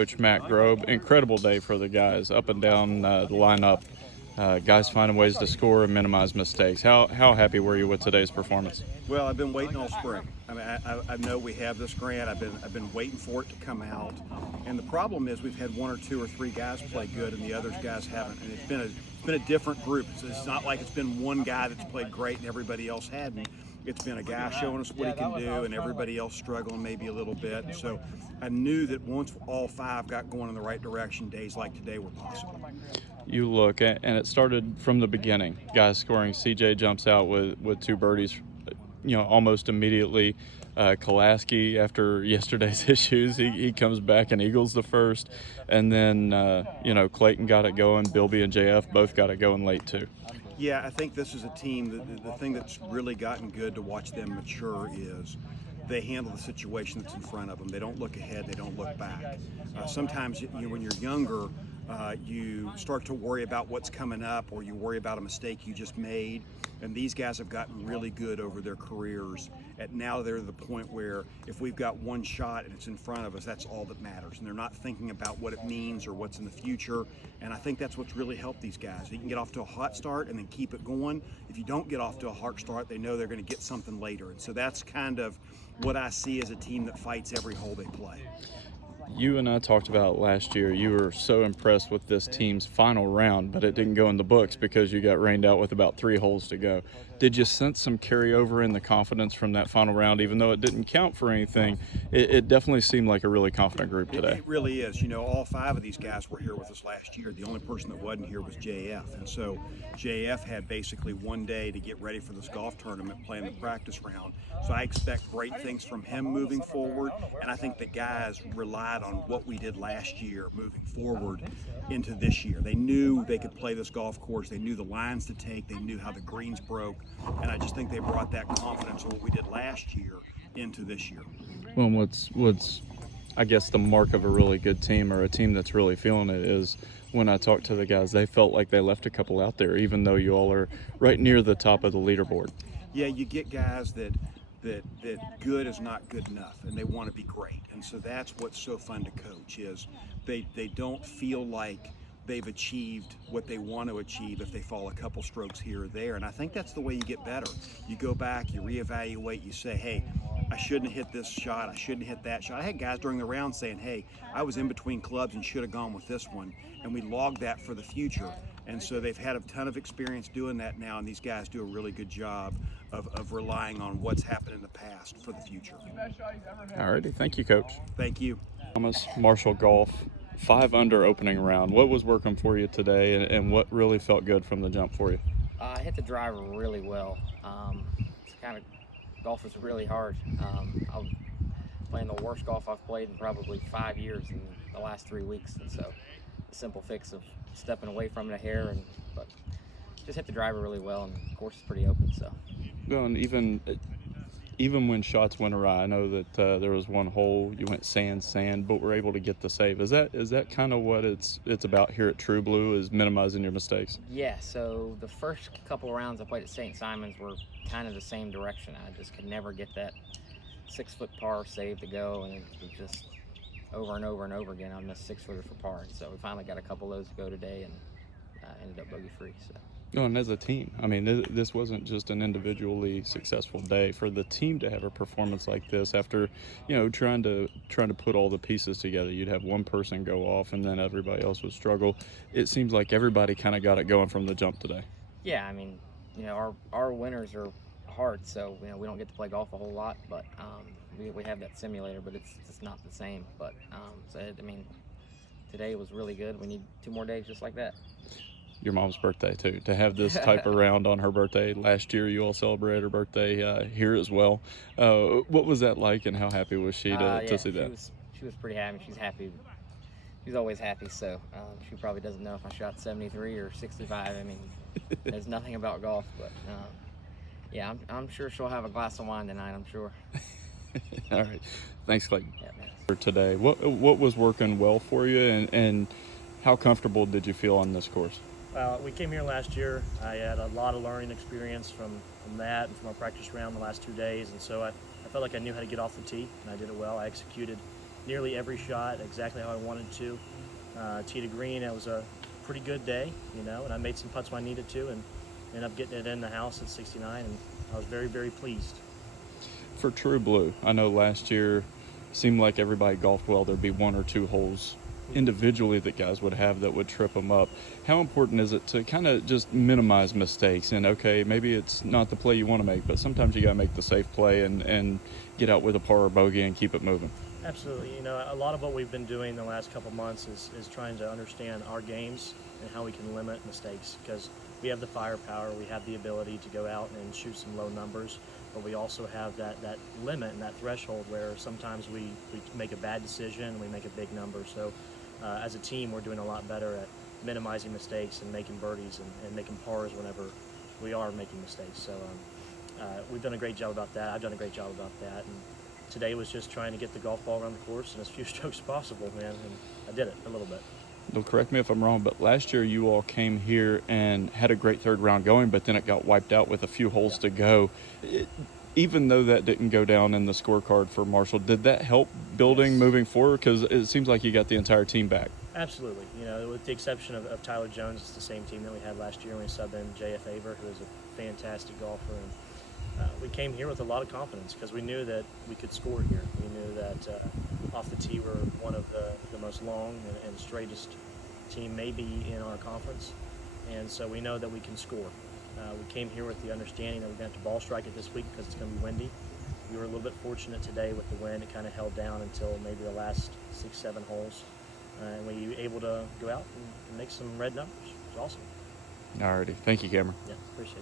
Coach Matt Grobe, incredible day for the guys up and down the lineup. Guys finding ways to score and minimize mistakes. How happy were you with today's performance? Well, I've been waiting all spring. I mean, I know we have this grant. I've been waiting for it to come out. And the problem is we've had one or two or three guys play good, and the others guys haven't. And it's been a different group. It's not like it's been one guy that's played great and everybody else hadn't. It's been a guy showing us what he can do, and everybody else struggling maybe a little bit. And so I knew that once all five got going in the right direction, days like today were possible. You look at, and it started from the beginning. Guys scoring. CJ jumps out with two birdies, almost immediately. Kolaski, after yesterday's issues, he comes back and eagles the first. And then, Clayton got it going. Bilby and JF both got it going late too. Yeah, I think this is a team, the thing that's really gotten good to watch them mature is they handle the situation that's in front of them. They don't look ahead, they don't look back. Sometimes when you're younger, you start to worry about what's coming up, or you worry about a mistake you just made. And these guys have gotten really good over their careers. And now they're at the point where if we've got one shot and it's in front of us, that's all that matters. And they're not thinking about what it means or what's in the future. And I think that's what's really helped these guys. You can get off to a hot start and then keep it going. If you don't get off to a hot start, they know they're going to get something later. And so that's kind of what I see as a team that fights every hole they play. You and I talked about last year, you were so impressed with this team's final round, but it didn't go in the books because you got rained out with about 3 holes to go. Did you sense some carryover in the confidence from that final round? Even though it didn't count for anything, it definitely seemed like a really confident group today. It really is. All 5 of these guys were here with us last year. The only person that wasn't here was JF. And so JF had basically one day to get ready for this golf tournament, playing the practice round. So I expect great things from him moving forward. And I think the guys relied on what we did last year moving forward into this year. They knew they could play this golf course. They knew the lines to take. They knew how the greens broke. And I just think they brought that confidence of what we did last year into this year. Well, what's I guess the mark of a really good team, or a team that's really feeling it, is when I talked to the guys, they felt like they left a couple out there, even though you all are right near the top of the leaderboard. Yeah, you get guys that good is not good enough, and they want to be great. And so that's what's so fun to coach, is they don't feel like they've achieved what they want to achieve if they fall a couple strokes here or there. And I think that's the way you get better. You go back, you reevaluate, you say, hey, I shouldn't have hit this shot, I shouldn't have hit that shot. I had guys during the round saying, hey, I was in between clubs and should have gone with this one. And we logged that for the future. And so they've had a ton of experience doing that now, and these guys do a really good job of relying on what's happened in the past for the future. All righty. Thank you, Coach. Thank you. Thomas, Marshall Golf, 5 under opening round. What was working for you today, and what really felt good from the jump for you? I hit the driver really well. It's kind of, golf is really hard. I'm playing the worst golf I've played in probably 5 years in the last 3 weeks, and so the simple fix of stepping away from it a hair, but just hit the driver really well, and the course is pretty open. So. Well, and even when shots went awry, I know that there was one hole you went sand, but were able to get the save. Is that kind of what it's about here at True Blue, is minimizing your mistakes? Yeah. So the first couple of rounds I played at St. Simon's were kind of the same direction. I just could never get that 6-foot par save to go, and it was just over and over and over again. I missed 6-footers for par. So we finally got a couple of those to go today, and ended up bogey free. So. No, and as a team, I mean, this wasn't just an individually successful day. For the team to have a performance like this, after trying to put all the pieces together, you'd have one person go off, and then everybody else would struggle. It seems like everybody kind of got it going from the jump today. Yeah, I mean, our winters are hard, so we don't get to play golf a whole lot, but we have that simulator, but it's just not the same. But today was really good. We need 2 more days just like that. Your mom's birthday too, to have this type of round on her birthday. Last year you all celebrated her birthday here as well. What was that like, and how happy was she to see that? She was pretty happy. She's happy. She's always happy, so she probably doesn't know if I shot 73 or 65. I mean, there's nothing about golf, but yeah, I'm sure she'll have a glass of wine tonight, I'm sure. All right. Thanks, Clayton. Yeah, man. For today, what was working well for you, and how comfortable did you feel on this course? We came here last year. I had a lot of learning experience from that and from our practice round the last 2 days, and so I felt like I knew how to get off the tee, and I did it well. I executed nearly every shot exactly how I wanted to. Tee to green, it was a pretty good day, you know, and I made some putts when I needed to and ended up getting it in the house at 69, and I was very, very pleased. For True Blue, I know last year seemed like everybody golfed well. There'd be one or two holes individually that guys would have that would trip them up. How important is it to kind of just minimize mistakes? And okay, maybe it's not the play you want to make, but sometimes you got to make the safe play and get out with a par or bogey and keep it moving. Absolutely. You know, a lot of what we've been doing the last couple months is trying to understand our games and how we can limit mistakes, because we have the firepower, we have the ability to go out and shoot some low numbers, but we also have that limit and that threshold where sometimes we make a bad decision and we make a big number. So as a team, we're doing a lot better at minimizing mistakes and making birdies and making pars whenever we are making mistakes. So we've done a great job about that. I've done a great job about that. And today was just trying to get the golf ball around the course in as few strokes as possible, man, and I did it a little bit. Don't correct me if I'm wrong, but last year you all came here and had a great third round going, but then it got wiped out with a few holes to go. Even though that didn't go down in the scorecard for Marshall, did that help building moving forward? Because it seems like you got the entire team back. Absolutely. You know, with the exception of Tyler Jones, it's the same team that we had last year when we subbed in J.F. Aver, who is a fantastic golfer. And we came here with a lot of confidence because we knew that we could score here. We knew that off the tee we're one of the most long and straightest team maybe in our conference. And so we know that we can score. We came here with the understanding that we're going to have to ball strike it this week because it's going to be windy. We were a little bit fortunate today with the wind. It kind of held down until maybe the last 6-7 holes. And we were able to go out and make some red numbers. It was awesome. Alrighty. Thank you, Cameron. Yeah, appreciate you.